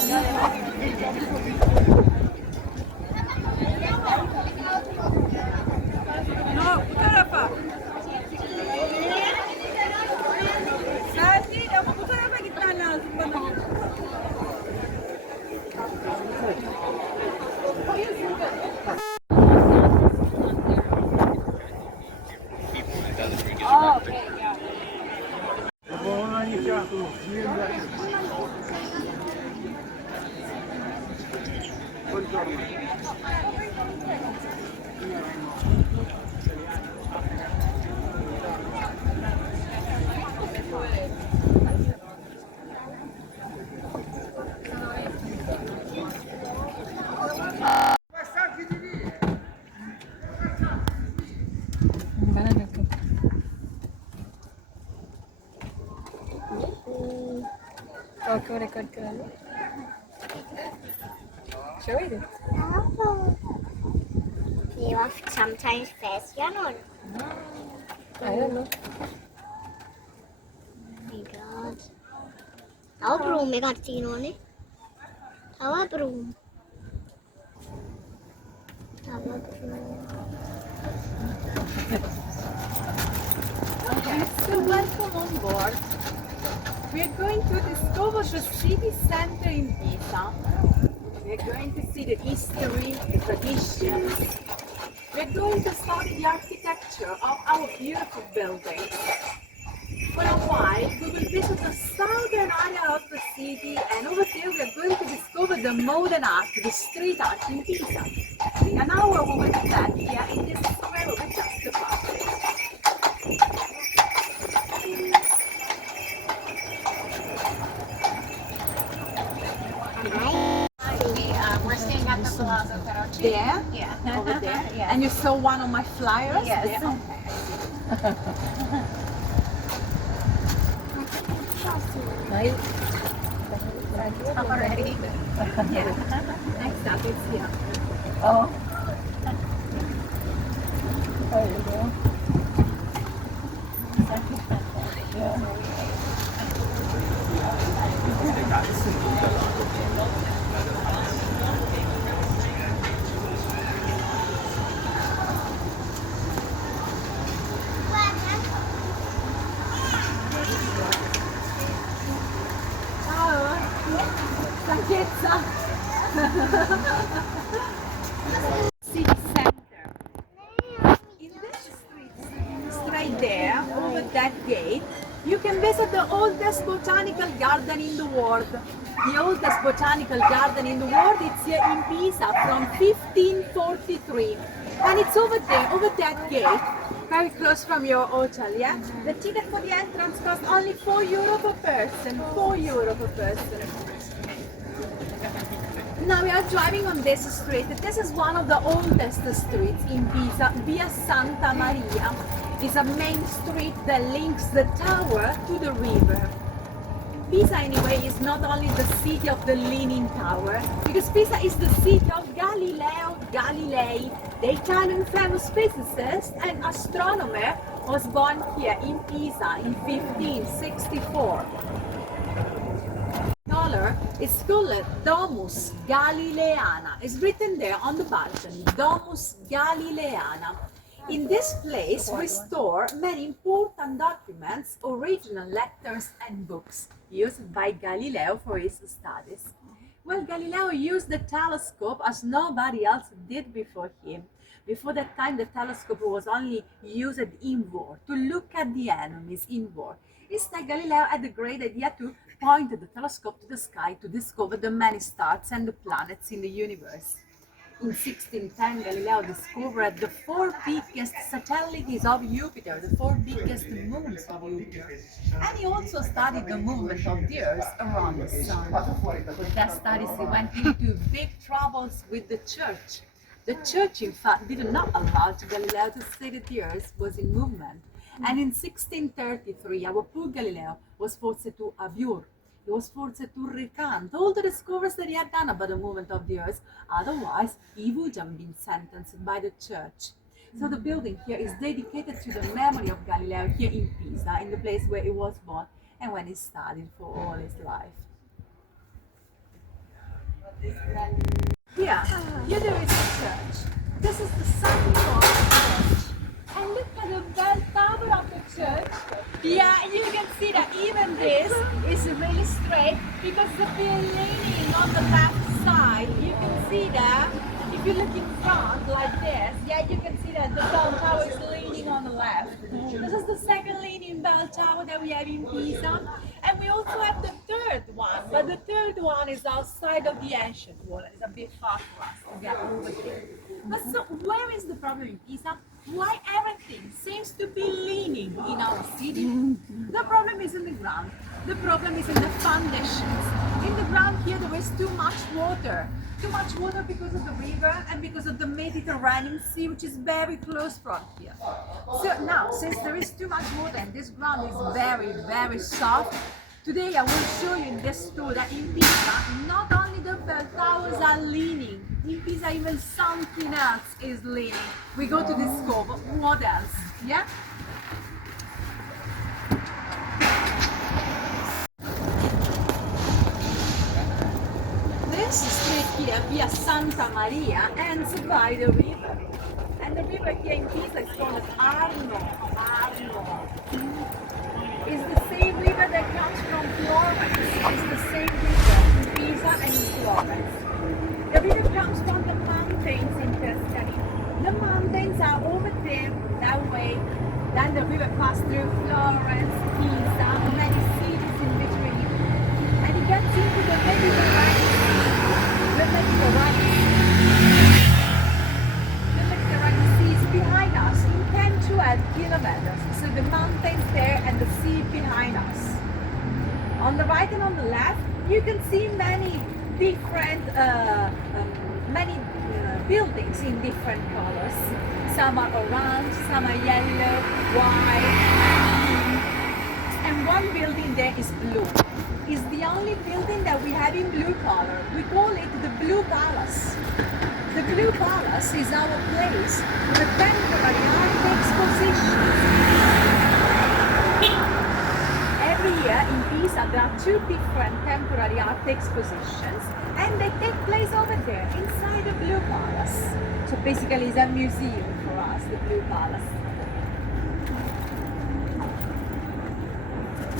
No, bu tarafa. Sen değil ama bu tarafa gitmen lazım bana. Oh, okay, yeah. Okay record करा लो show it Oh. You are sometimes fashion. I don't know Oh my god. How broom में करती इन्होंने? How a broom? How a broom? Okay, so welcome on board. We are going to discover the city center in Pisa. We are going to see the history, the traditions. We are going to study the architecture of our beautiful buildings. For a while, we will visit the southern area of the city, and over there we are going to discover the modern art, the street art in Pisa. In an hour we will be back here in this square with just the party. We're staying at the Palazzo Carocci. There? Yeah. Over there? Yeah. And you saw one of my flyers? Yes. There? Okay. my Already. Yeah. Next up, it's here. oh there you go Ciao. Stanchezza. City center. In this street, straight there, over that gate, you can visit the oldest botanical garden in the world. The oldest botanical garden in the world, it's here in Pisa from 1543. And it's over there, over that gate, very close from your hotel, yeah? The ticket for the entrance costs only €4 per person. €4 per person. Now we are driving on this street. This is one of the oldest streets in Pisa, Via Santa Maria. It's a main street that links the tower to the river. Pisa anyway is not only the city of the Leaning Tower, because Pisa is the city of Galileo Galilei, the Italian famous physicist and astronomer, was born here in Pisa in 1564. Color is called Domus Galileana. It's written there on the balcony, Domus Galileana. In this place we store many important documents, original letters and books used by Galileo for his studies. Well, Galileo used the telescope as nobody else did before him. Before that time, the telescope was only used in war, to look at the enemies in war. Instead, Galileo had the great idea to point the telescope to the sky to discover the many stars and the planets in the universe. In 1610, Galileo discovered the 4 biggest satellites of Jupiter, the 4 biggest moons of Jupiter. And he also studied the movement of the Earth around the Sun. For that studies, he went into big troubles with the Church. The Church, in fact, did not allow Galileo to say that the Earth was in movement. And in 1633, our poor Galileo was forced to abjure. He was forced to recant all the discoveries that he had done about the movement of the Earth. Otherwise, he would have been sentenced by the Church. So the building here is dedicated to the memory of Galileo here in Pisa, in the place where he was born and when he studied for all his life. Here there is a church. This is the St. Paul's Church. And look at the bell tower of the church. Yeah, and you can see that even this is really straight because of the leaning on the left side. You can see that if you look in front like this, yeah, you can see that the bell tower is leaning on the left. This is the second leaning bell tower that we have in Pisa. And we also have the third one, but the third one is outside of the ancient wall. It's a bit far for us to get over there. But so where is the problem in Pisa? Why everything seems to be leaning in our city? The problem is in the ground. The problem is in the foundations. In the ground here there is too much water. Too much water because of the river and because of the Mediterranean Sea, which is very close from here. So now, since there is too much water and this ground is very, very soft, today I will show you in this tour that in Pisa, not only the bell towers are leaning, in Pisa even something else is leaning. We go to discover what else, yeah? This street here, via Santa Maria, ends by the river. And the river here in Pisa is called Arno. It's the same river that comes from Florence. It's the same river in Pisa and in Florence. The river comes from the mountains in Tuscany. The mountains are over there, that way. Then the river passes through Florence, Pisa, many cities in between. And it gets into the Mediterranean. The Mediterranean Sea is behind us in 10-12 kilometers. So the mountains there and the sea behind us. On the right and on the left, you can see many different buildings in different colors. Some are orange, some are yellow, white, and one building there is blue. It's the only building that we have in blue color. We call it the Blue Palace. The Blue Palace is our place for temporary art expositions. Every year in Pisa there are 2 different temporary art expositions and they take place over there inside the Blue Palace. So basically it's a museum for us, the Blue Palace.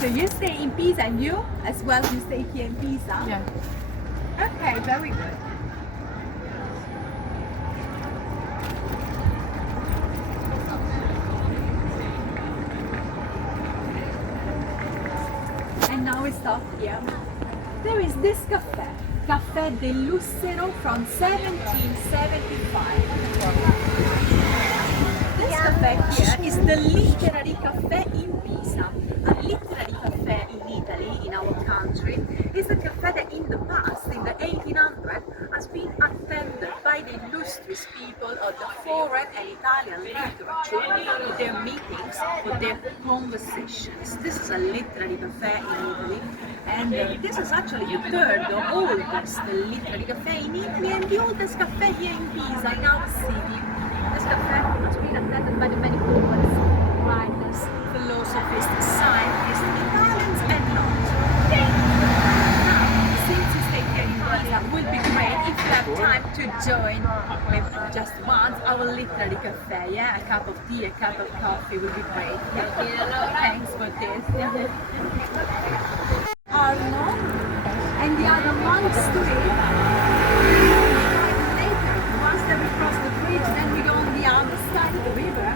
So you stay in Pisa and you as well, you stay here in Pisa? Yeah. Okay, very good. And now we stop here. There is this cafe, Caffè dell'Ussero from 1775. This cafe here is the literary cafe in Pisa. A literary cafe in Italy, in our country, is a cafe that in the past, in the 1800s, has been attended by the illustrious people of the foreign and Italian literature for their meetings, for their conversations. This is a literary cafe in Italy, and this is actually the third oldest literary cafe in Italy and the oldest cafe here in Pisa, in our city. This cafe has been attended by the many poets, writers, philosophers, scientists, Italians and not. Now, since you stay here in Pisa, it would be great if you have time to join, maybe just once, our literary cafe, yeah? A cup of tea, a cup of coffee would be great. Thanks for this. Arno, and the other long street. Later, once that we cross the bridge, then we go on the other side of the river.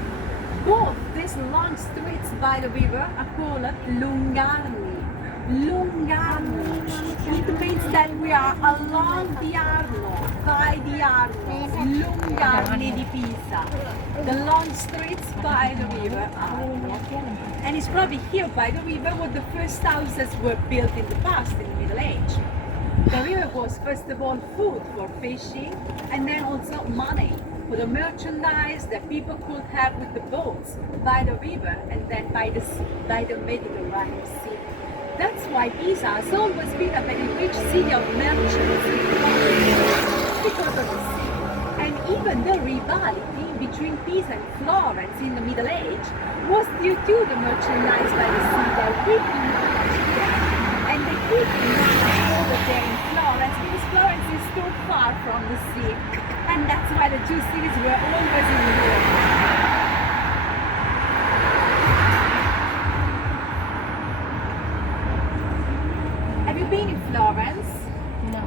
Both these long streets by the river are called Lungarni. Lungarni. It means that we are along the Arno, by the Arno, Lungarni di Pisa. The long streets by the river Arno. And it's probably here by the river where the first houses were built in the past, in the Middle Age. The river was first of all food for fishing and then also money for the merchandise that people could have with the boats by the river and then by the sea, by the Mediterranean Sea. That's why Pisa has always been a very rich city of merchants because of the sea. And even the rivalry between Pisa and Florence in the Middle Age was due to the merchandise by the sea that we and they could over there in Florence because Florence is from the sea, and that's why the two cities were always in war. Have you been in Florence? No.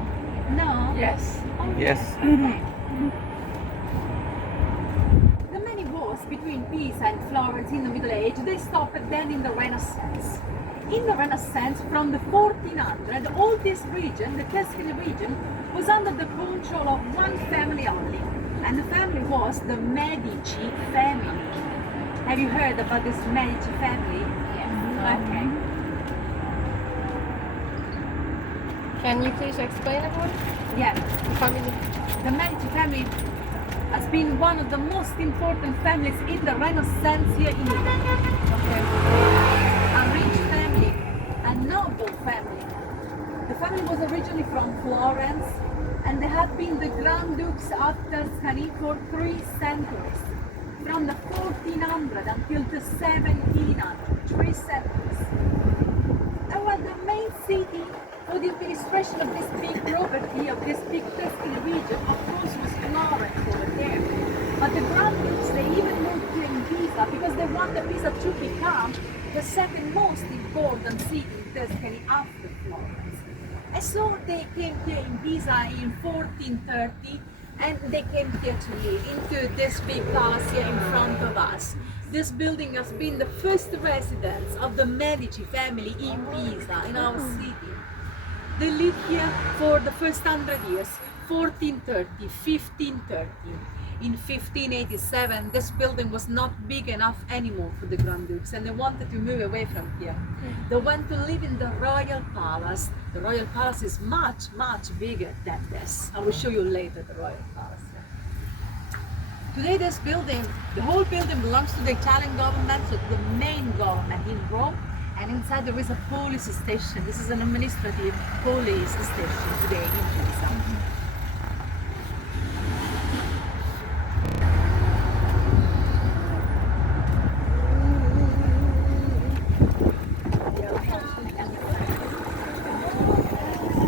No? Yes. Oh, Yes. okay. The many wars between Pisa and Florence in the Middle Age, they stopped then in the Renaissance. In the Renaissance, from the 1400, all this region, the Tuscany region, was under the control of one family only, and the family was the Medici family. Have you heard about this Medici family? Yes. Okay. Can you please explain about it? Yeah. The family. The Medici family has been one of the most important families in the Renaissance here in Italy. Okay. A rich family, a noble family. The family was originally from Florence, and they had been the Grand Dukes of Tuscany for 3 centuries. From the 1400 until the 1700, 3 centuries. And well, the main city for the administration of this big property, of this big Tuscany region, of course, was Florence over there. But the Grand Dukes, they even moved here in Pisa because they wanted Pisa to become the second most important city in Tuscany after Florence. And so they came here in Pisa in 1430, and they came here to live into this big palace here in front of us. This building has been the first residence of the Medici family in Pisa, in our city. They lived here for the first 100 years, 1430, 1530. In 1587, this building was not big enough anymore for the Grand Dukes, and they wanted to move away from here. They went to live in the Royal Palace. The Royal Palace is much, much bigger than this. I will show you later the Royal Palace. Today this building, the whole building belongs to the Italian government, so to the main government in Rome, and inside there is a police station. This is an administrative police station today in Pisa.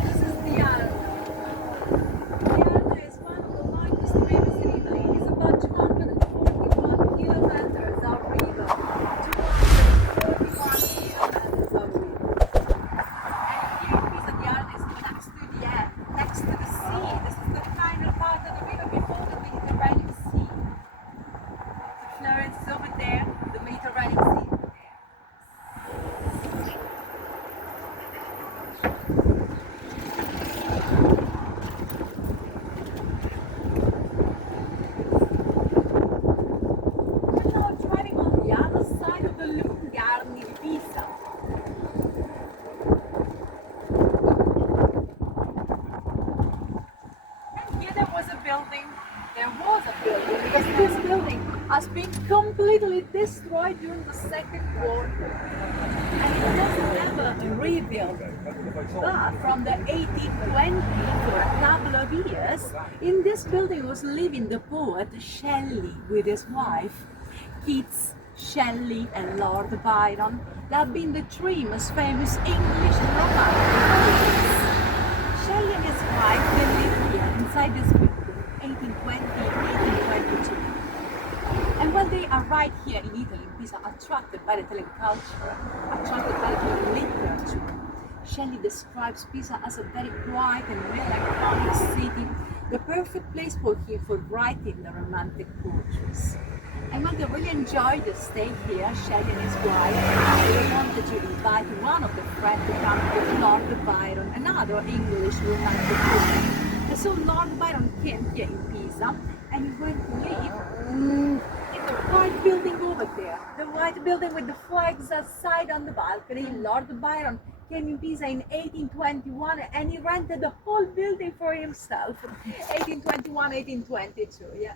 This is the Arno. The Arno is one of the longest rivers in Italy. It is about 241 kilometers of river. 241 kilometers of river. And here in Pisa, the Arno is next to the end, next to the sea. This is the final part of the river before the Mediterranean Sea. Florence is over there, the Mediterranean Sea. We're now driving on the other side of the Lune Garden in Pisa. And here there was a building. There was a building because this building has been completely destroyed during the Second World War. And it was never rebuilt. But from the 1820, for a couple of years, in this building was living the poet Shelley with his wife, Keats, Shelley and Lord Byron. They have been the three most famous English romantic poets. Shelley and his wife, they lived here inside this building, 1820, 1822. And when they arrived here in Italy, in Pisa, attracted by the Italian culture, attracted by the Italian literature, Shelley describes Pisa as a very quiet and melancholic city, the perfect place for him for writing the romantic poetries. And when they really enjoyed the stay here, Shelley and his wife, they wanted to invite one of the friends to come with Lord Byron, another English romantic poet. And so Lord Byron came here in Pisa, and he went to live in the white building over there. The white building with the flags outside on the balcony. Lord Byron came in Pisa in 1821, and he rented the whole building for himself. 1821, 1822, yeah.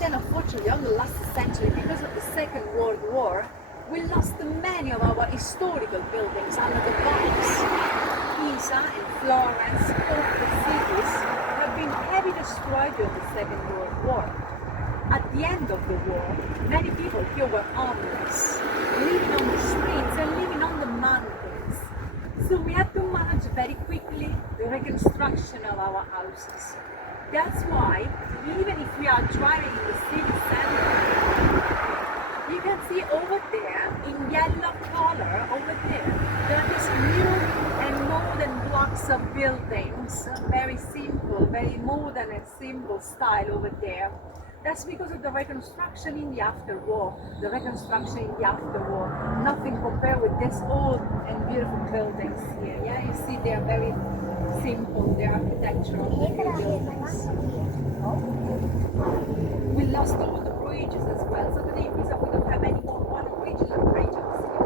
Then unfortunately, on the last century, because of the Second World War, we lost many of our historical buildings under the bombs. Pisa and Florence, both the cities, have been heavily destroyed during the Second World War. at the end of the war, many people here were homeless, living on the streets and living on the mountains. So we had to manage very quickly the reconstruction of our houses. That's why, even if we are driving in the city center, you can see over there, in yellow color, over there are these new and modern blocks of buildings, very simple, very modern and simple style over there. That's because of the reconstruction in the afterwar. The reconstruction in the afterwar, nothing compared with this old and beautiful buildings here. Yeah, you see they are very simple, their architectural buildings. We lost all the bridges as well, so today in Pisa we don't have any more one original bridge of the city.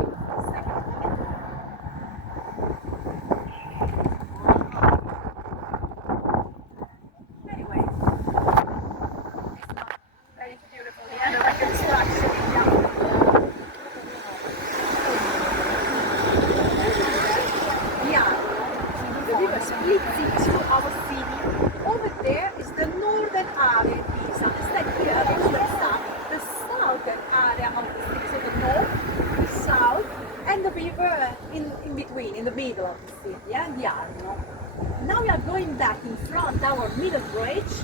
Anyway, it's not very beautiful here, the reconstruction in the afterwar. Yeah, the river splits into our city. Over there is the northern area in Pisa. Instead here is the southern area of the city. So the north, the south, and the river in between, in the middle of the city, yeah, the Arno. Now we are going back in front our middle bridge,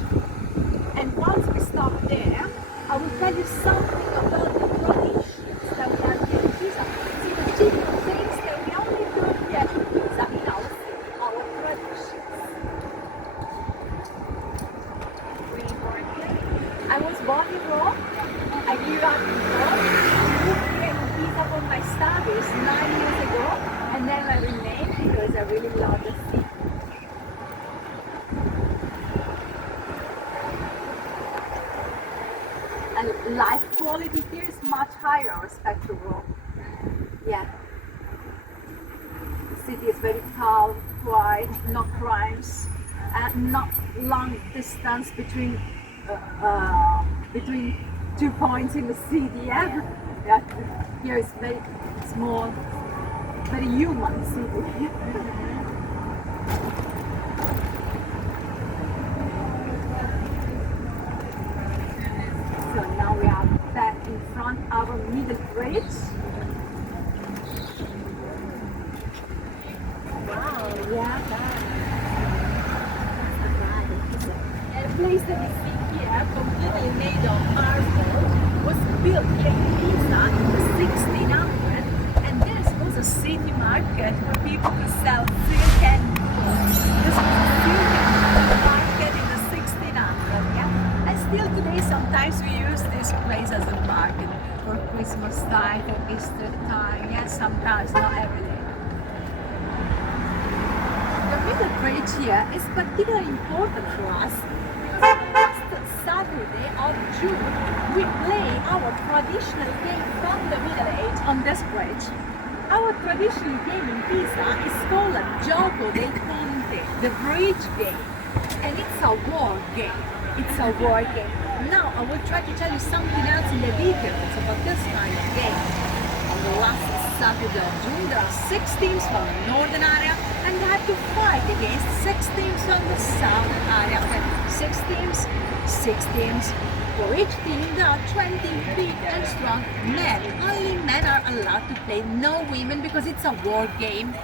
and once we stop there, I will tell you something about the traditions that we have here in Pisa. See, the typical things that we only do here in Pisa, in our city, our traditions. Were you born here? I was born in Rome. I grew up in Rome. I moved here to Pisa for my studies 9 years ago, and then I remained because I really love the city. And life quality here is much higher respect to Rome. Yeah. The city is very calm, quiet, no crimes, and not long distance between two points in the city. Yeah, yeah. Here is very small, very human city. So now we are back in front of our middle bridge. Wow. Yeah. The place that we see here, completely made of marble, was built here in Pisa in the 1600s, and there's also a city market where people could sell silk and goods. This was a silk market in the 1600s, yeah? And still today, sometimes we use this place as a market for Christmas time and Easter time, yeah? Sometimes, not every day. The middle bridge here is particularly important for us because last Saturday of June we play our traditional game from the Middle Age on this bridge. Our traditional game in Pisa is called Gioco del Ponte, the bridge game, and it's a war game. It's a war game. Now I will try to tell you something else in the details about this kind of game. On the last Saturday of June, there are 6 teams from the northern area and they have to fight against 6 teams from the southern area. Okay, 6 teams. For each team, there are 20 big and strong men. Only men are allowed to play, no women, because it's a war game.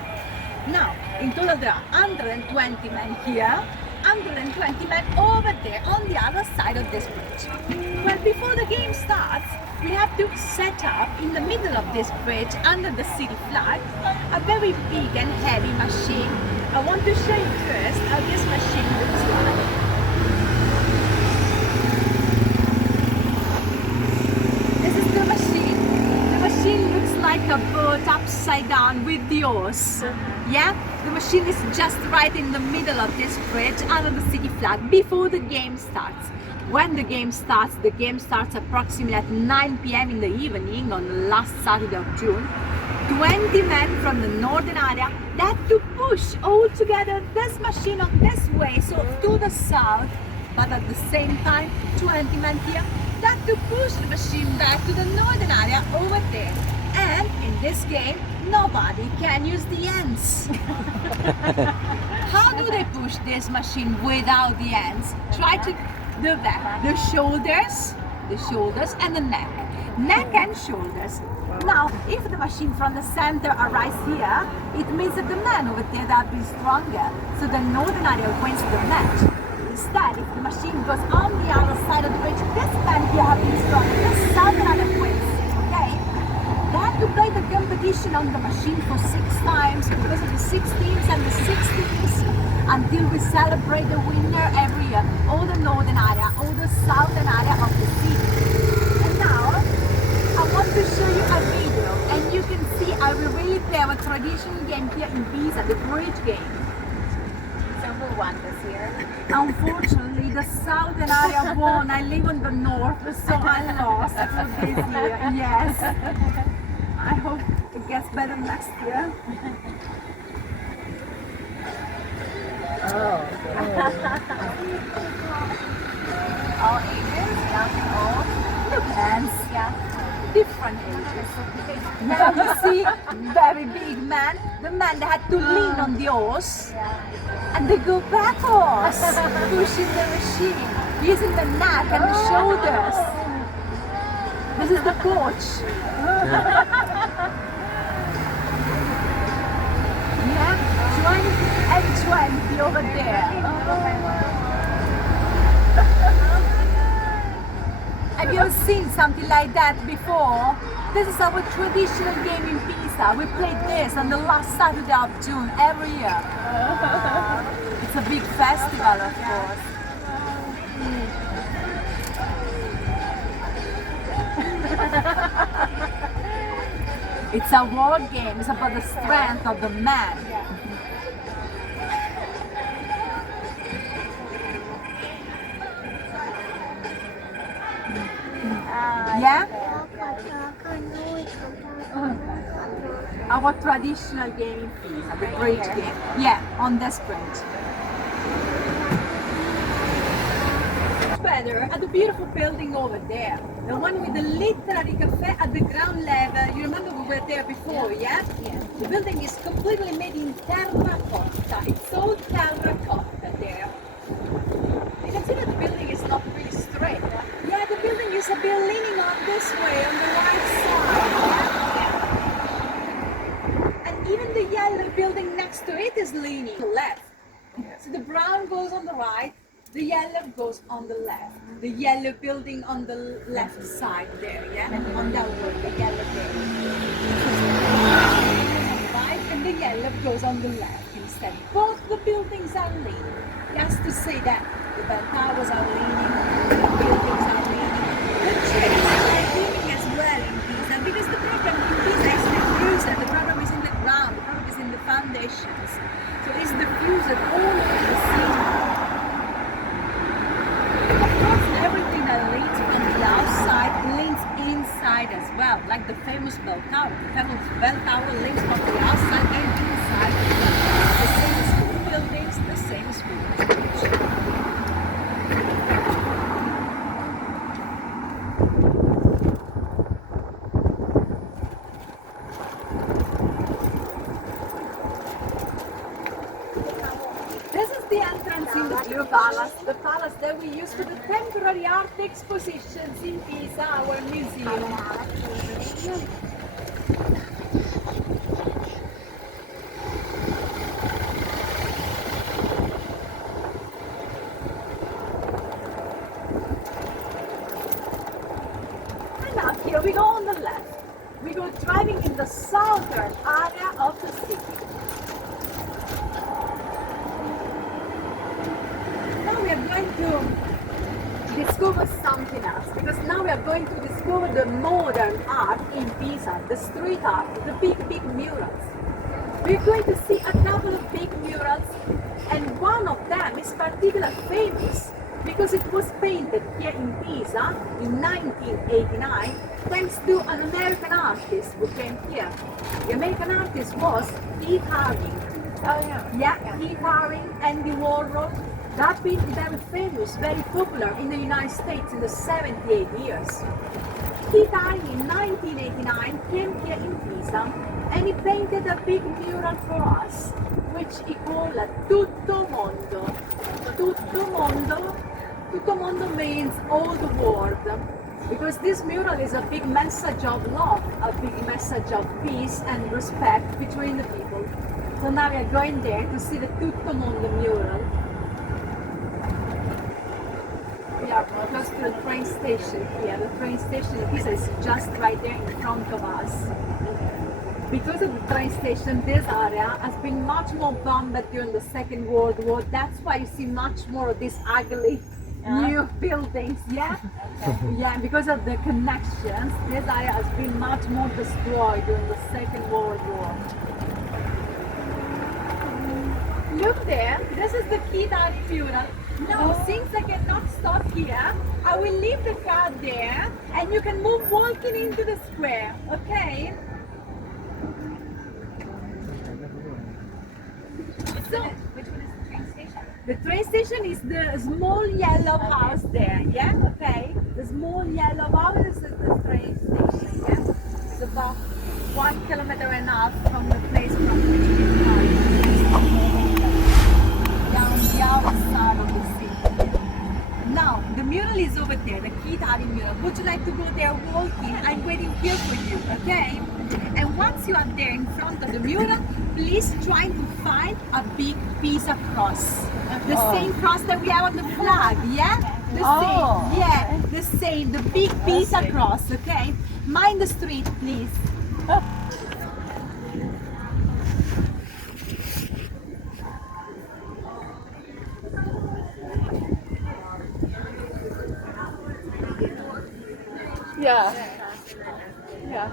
Now, in total, there are 120 men here, 120 men over there on the other side of this bridge. Well, before the game starts, we have to set up in the middle of this bridge under the city flag a very big and heavy machine. I want to show you first how this machine looks like. This is the machine. The machine looks like a boat upside down with the oars. Yeah? The machine is just right in the middle of this bridge under the city flag before the game starts. When the game starts approximately at 9 p.m. in the evening on the last Saturday of June. 20 men from the northern area that to push all together this machine on this way, so to the south, but at the same time 20 men here that to push the machine back to the northern area over there. And in this game, nobody can use the ends. How do they push this machine without the ends? Try to do that. The shoulders, the shoulders and the neck. Neck and shoulders. Now, if the machine from the center arrives here, it means that the man over there that have been stronger. So the northern area wins the match. Instead, if the machine goes on the other side of the bridge, this man here have been stronger. The southern area wins. Okay? They have to play the competition on the machine for 6 times because of the 16s and the 16s until we celebrate the winner every year. All the northern area, all the southern area of the city. And now, I want to show you a video and you can see I will really play our traditional game here in Pisa, the bridge game. So who won this year? Unfortunately, the southern area won. I live on the north, so I lost for this year. Yes. I hope it gets better next year. All ages, young and old. Depends. Yeah. Different ages. Now you see very big man, the man that had to lean on the horse and they go backwards, pushing the machine, using the neck and the shoulders. This is the coach. Yeah, 20 and 20 over there. Have you ever seen something like that before? This is our traditional game in Pisa. We play this on the last Saturday of June every year. It's a big festival, of course. It's a war game. It's about the strength of the man. Yeah? Our traditional game in Pisa, the bridge game. Yeah, on this bridge. Better at the beautiful building over there, the one with the literary cafe at the ground level. You remember we were there before, yeah? Yeah. The building is completely made in terracotta. It's all terracotta there. You can see that the building is not really straight. Yeah, the building is a bit leaning on this way, on the right side. Yeah? And even the yellow building next to it is leaning to the left. So the brown goes on the right, the yellow goes on the left. The yellow building on the left side there, yeah? On that way, the yellow building. Goes on the right and the yellow goes on the left instead. Both the buildings are leaning. Just to say that the bell towers are leaning, the buildings are leaning. The trees are leaning as well in Pisa because the problem in Pisa is the fuser. The problem is in the ground, the problem is in the foundations. So it's the fuser all over the city. Everything that leads from the outside leans inside as well, like the famous bell tower. The famous bell tower links from the outside and inside. The same as school buildings, the same as school buildings. This is the entrance in the Blue Palace, the palace that we use for the temporary art expositions in Pisa, our museum. And now here we go on the left. We go driving in the southern area of the city. We are going to discover something else because now we are going to discover the modern art in Pisa, the street art, the big murals. We're going to see a couple of big murals and one of them is particularly famous because it was painted here in Pisa in 1989 thanks to an American artist who came here. The American artist was Keith Haring. Oh yeah. Yeah, Keith Haring, Andy Warhol. That been very famous, very popular in the United States in the 78 years. Keith Haring in 1989 came here in Pisa and he painted a big mural for us, which he called Tutto Mondo. Tutto Mondo means all the world. Because this mural is a big message of love, a big message of peace and respect between the people. So now we are going there to see the Tutto Mondo mural. We are close to the train station here. The train station in Pisa is just right there in front of us. Because of the train station, this area has been much more bombed during the Second World War. That's why you see much more of these ugly new buildings, yeah? Yeah, because of the connections, this area has been much more destroyed during the Second World War. Look there, this is the Kidari mural. Now, since I cannot stop here, I will leave the car there and you can move walking into the square, okay? So, Which one is the train station? the train station is the small yellow house there, yeah? Okay? The small yellow house is the train station, yeah? It's about 1.5 kilometers from the place from which we come. Down the outside of the city. Now, the mural is over there, the Kidari mural. Would you like to go there walking? I'm waiting here for you, okay? And once you are there in front of the mural, please try to find a big Pisa cross. The same cross that we have on the flag, yeah? The same, yeah, the same, the big Pisa cross, okay? Mind the street, please. Yeah. Yeah.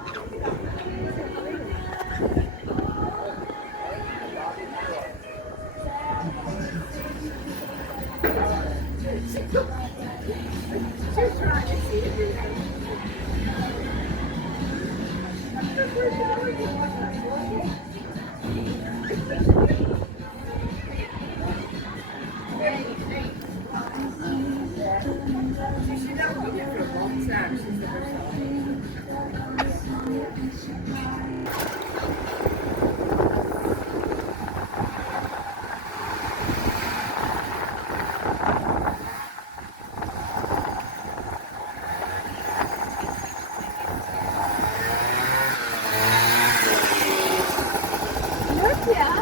Look here.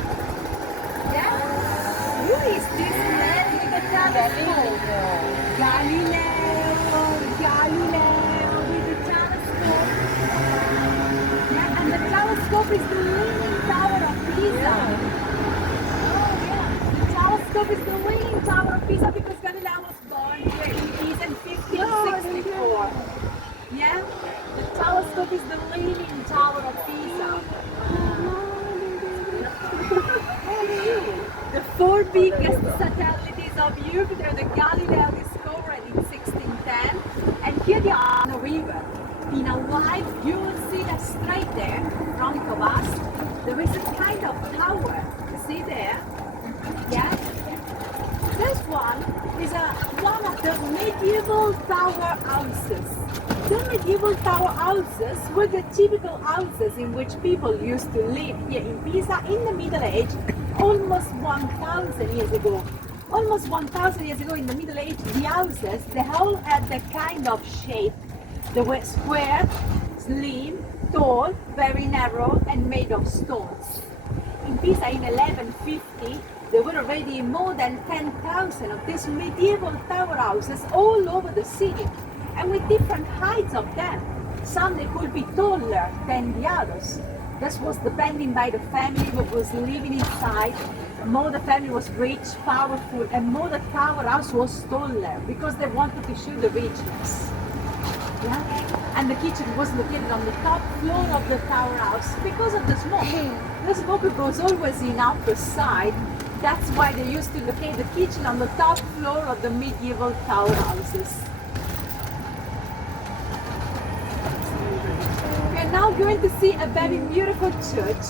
Yeah? Who is this man with the telescope? Galileo with the telescope. Yeah, and the telescope is the Leaning Tower of Pisa. Oh yeah, the telescope is the Leaning Tower of Pisa because Galileo was born here in Pisa in 1564. Yeah, the telescope is the Leaning Tower of Pisa. The four biggest satellites of Jupiter, the Galileo discovered in 1610, and here they are on the river. In a white, you will see that straight there, in front of us, there is a kind of tower. See there? Yeah? This one is one of the medieval tower houses. The medieval tower houses were the typical houses in which people used to live here in Pisa in the Middle Age, almost 1,000 years ago. Almost 1,000 years ago in the Middle Age, the houses, they all had the kind of shape. They were square, slim, tall, very narrow, and made of stones. In Pisa in 1150, there were already more than 10,000 of these medieval tower houses all over the city, and with different heights of them. Some they could be taller than the others. This was depending by the family who was living inside. More the family was rich, powerful, and more the tower house was taller because they wanted to show the richness. Yeah? And the kitchen was located on the top floor of the tower house because of the smoke. The smoke goes always in upper side. That's why they used to locate the kitchen on the top floor of the medieval tower houses. We are now going to see a very beautiful church.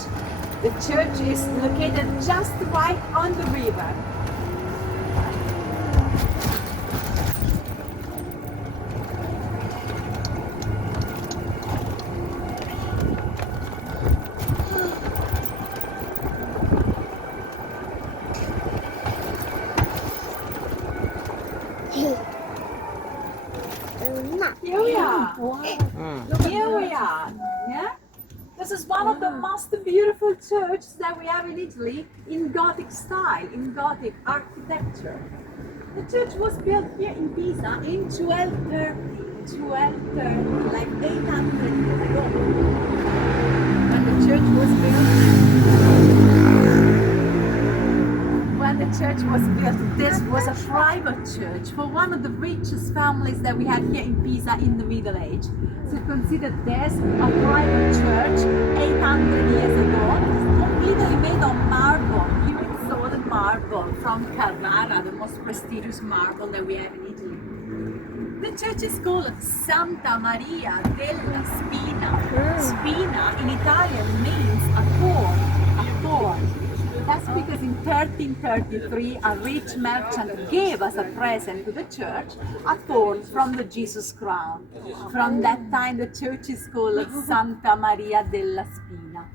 The church is located just right on the river. Here we we are. Look, here we are. Yeah? This is one of the most beautiful churches that we have in Italy in Gothic style, in Gothic architecture. The church was built here in Pisa in 1230, like 800 years ago. When the church was built, this was a private church for one of the richest families that we had here in Pisa in the Middle Age. So consider this a private church 800 years ago, completely made of marble, pure solid marble from Carrara, the most prestigious marble that we have in Italy. The church is called Santa Maria della Spina. Spina in Italian means a thorn, a thorn. That's because in 1333 a rich merchant gave as a present to the church a thorn from the Jesus crown. From that time the church is called Santa Maria della Spina.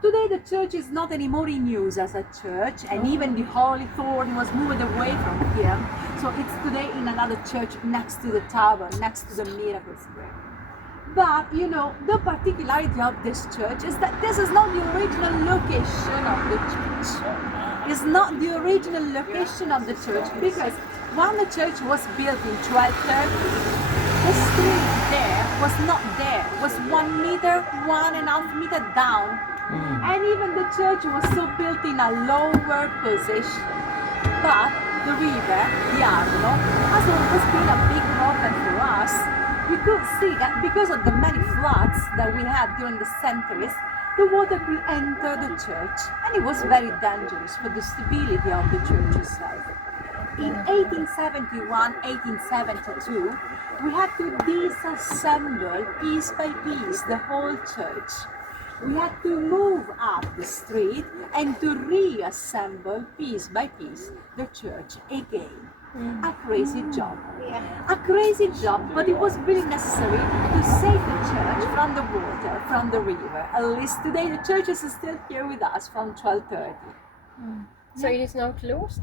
Today the church is not anymore in use as a church, and even the holy thorn was moved away from here. So it's today in another church next to the tower, next to the Miracle Square. But you know, the particularity of this church is that this is not the original location of the church. It's not the original location of the church, because when the church was built in 1230, the street there was not there. It was 1 meter, 1.5 meter down. And even the church was so built in a lower position. But the river, the Arno, has always been a big problem for us. We could see that because of the many floods that we had during the centuries, the water could enter the church, and it was very dangerous for the stability of the church itself. In 1871-1872, we had to disassemble piece by piece the whole church. We had to move up the street and to reassemble piece by piece the church again. A crazy job. A crazy job, but it was really necessary to save the church from the water, from the river. At least today the church is still here with us from 1230. So it is now closed?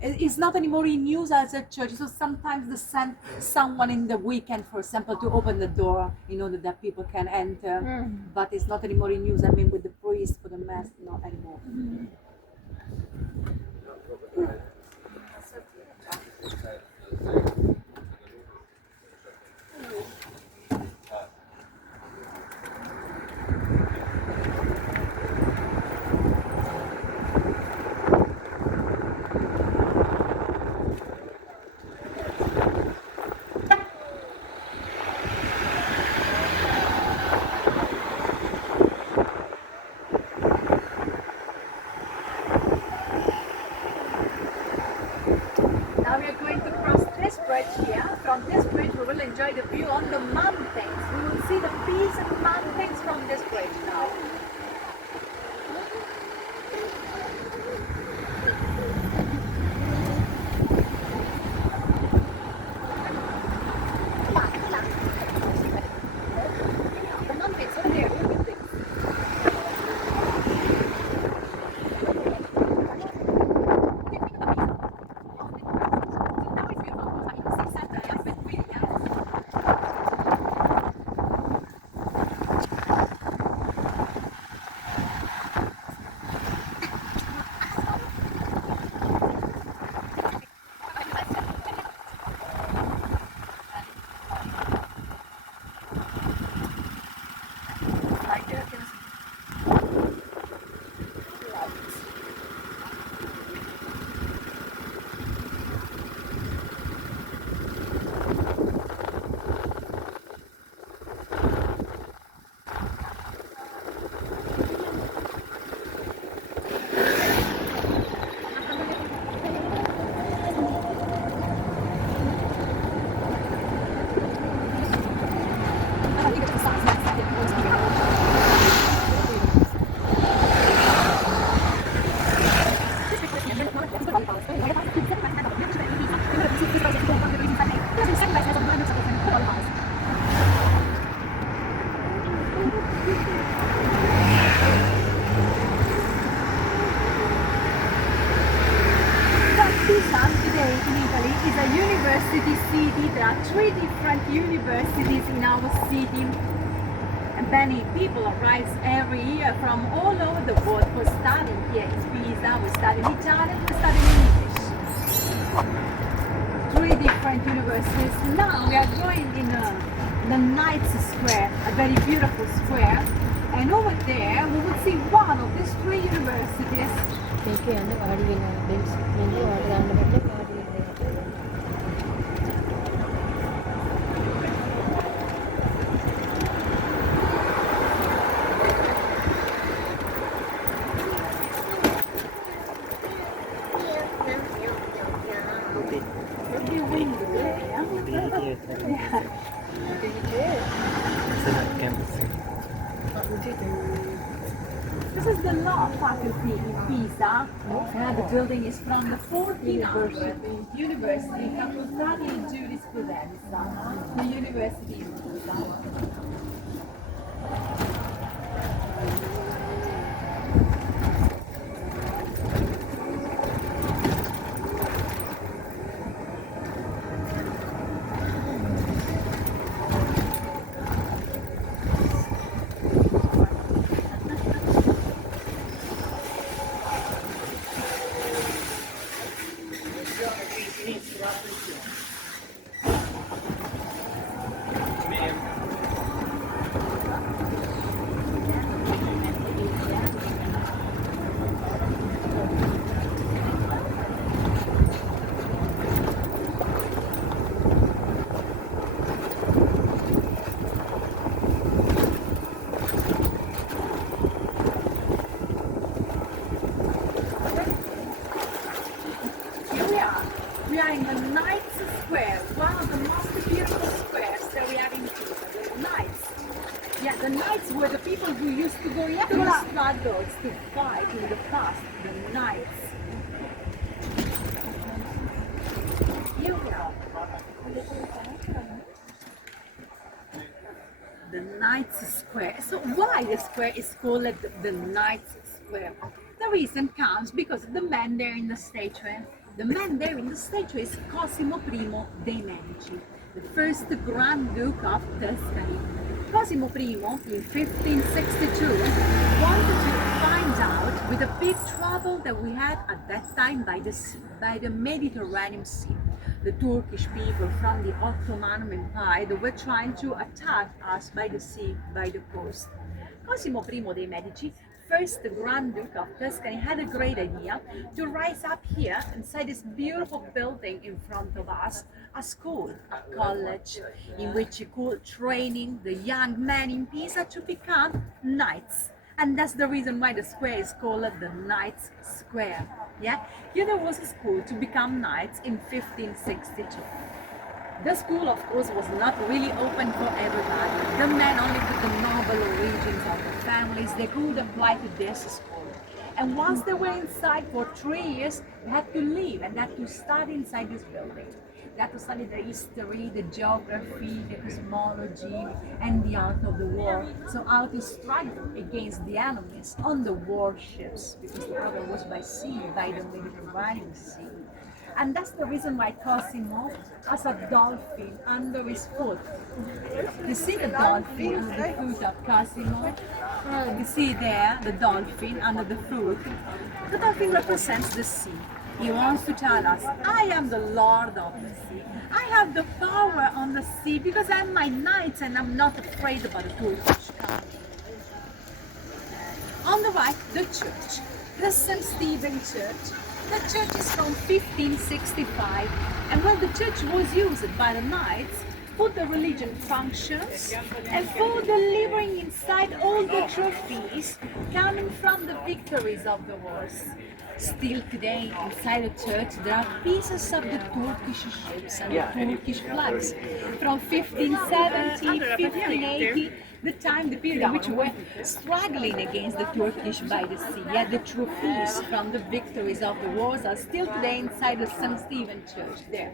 It's not anymore in use as a church, so sometimes they send someone in the weekend, for example, to open the door in order that people can enter. But it's not anymore in use. I mean, with the priest for the mass, not anymore. Now we are going to cross this bridge here. From this bridge we will enjoy the view on the mountains. We will see the Pisa mountains from this bridge now. The mountains over there, look at this. Pisa today in Italy is a university city. There are 3 different universities buildings in our city. And many people arrive every year from all over the world for studying here in Pisa. We study in Italian, we study in English. 3 different universities. Now we are going in the Knights Square, a very beautiful square. And over there we will see one of these 3 universities. This is the law faculty in Pisa. The building is from the 1400 University Facoltà di Giurisprudenza, the university in Pisa. We are in the Knights Square, one of the most beautiful squares that we have in Pisa, the Knights. Yeah, the Knights were the people who used to go into the struggles to fight in the past, the Knights. Here we are. The Knights Square. So why the square is called the Knights Square? The reason comes because of the man there in the statue. The man there in the statue is Cosimo I dei Medici, the first Grand Duke of Tuscany. Cosimo I, in 1562, wanted to find out, with the big trouble that we had at that time by the Mediterranean Sea, the Turkish people from the Ottoman Empire that were trying to attack us by the sea, by the coast. Cosimo I dei Medici, first the Grand Duke of Tuscany, had a great idea to rise up here inside this beautiful building in front of us, a school, a college, in which he could training the young men in Pisa to become knights. And that's the reason why the square is called the Knights Square. Yeah, here there was a school to become knights in 1562. The school, of course, was not really open for everybody. The men, only with the noble origins of the families, they could apply to this school. And once they were inside for 3 years, they had to leave and they had to study inside this building. They had to study the history, the geography, the cosmology, and the art of the war. So how to struggle against the enemies on the warships, because the other was by sea, by the Mediterranean Sea. And that's the reason why Cosimo has a dolphin under his foot. You see the dolphin under the foot of Cosimo? You see there the dolphin under the foot? The dolphin represents the sea. He wants to tell us, I am the Lord of the sea. I have the power on the sea because I'm my knights and I'm not afraid about the Turkish coming. On the right, the church, the St. Stephen Church. The church is from 1565, and when the church was used by the knights for the religion functions and for delivering inside all the trophies coming from the victories of the wars. Still today, inside the church, there are pieces of the Turkish ships and the Turkish flags from 1570, 1580, the period in which we were struggling against the Turkish by the sea. Yet the trophies from the victories of the wars are still today inside the St. Stephen Church there.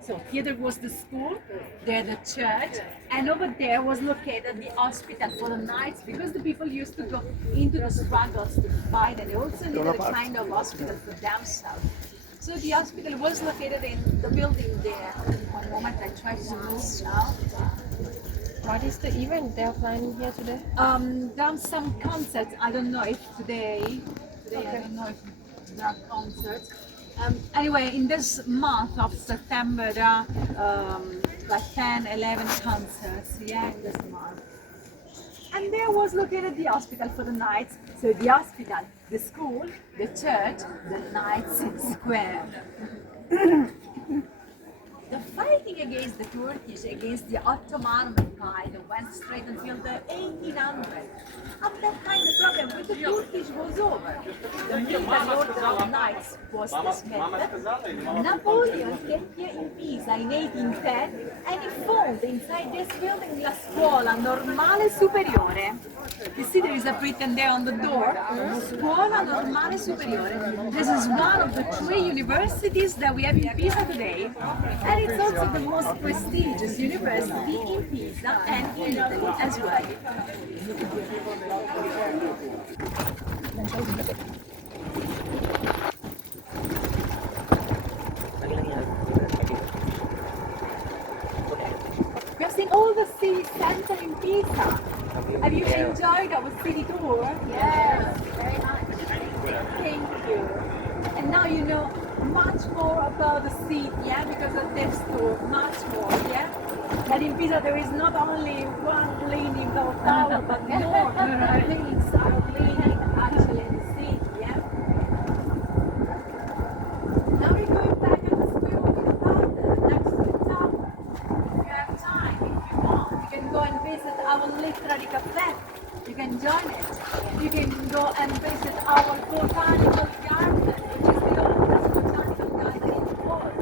So here there was the school, there the church, and over there was located the hospital for the knights, because the people used to go into the struggles to fight, and they also needed a kind of hospital for themselves. So the hospital was located in the building there. One moment, I try to move now. What is the event they're planning here today? There are some concerts. I don't know if today I Okay. don't know if there are concerts. Anyway, in this month of September, there are like 10, 11 concerts. Yeah, in this month. And there was located the hospital for the night. So the hospital, the school, the church, the Knights Square. The fighting against the Turkish, against the Ottoman Empire went straight until the 1800s. At that time, the problem with the Turkish was over. The military order of knights was dismissed. Napoleon came here in Pisa in 1810 and he found inside this building la Scuola Normale Superiore. You see there is a written there on the door, Scuola Normale Superiore. This is one of the 3 universities that we have in Pisa today. And it's also the most prestigious university in Pisa and in Italy as well. We have seen all the city center in Pisa. Have you enjoyed our city tour? Yes, very much. Thank you. And now you know much more about the city, yeah, because of this tour, much more, yeah. That in Pisa there is not only one leaning tower, but more leanings are leaning actually in the city, yeah. Now we're going back at the square of the fountain next to the tower. If you have time, if you want, you can go and visit our literary cafe. You can join it. You can go and visit our botanical garden, which is the oldest botanical garden in the world.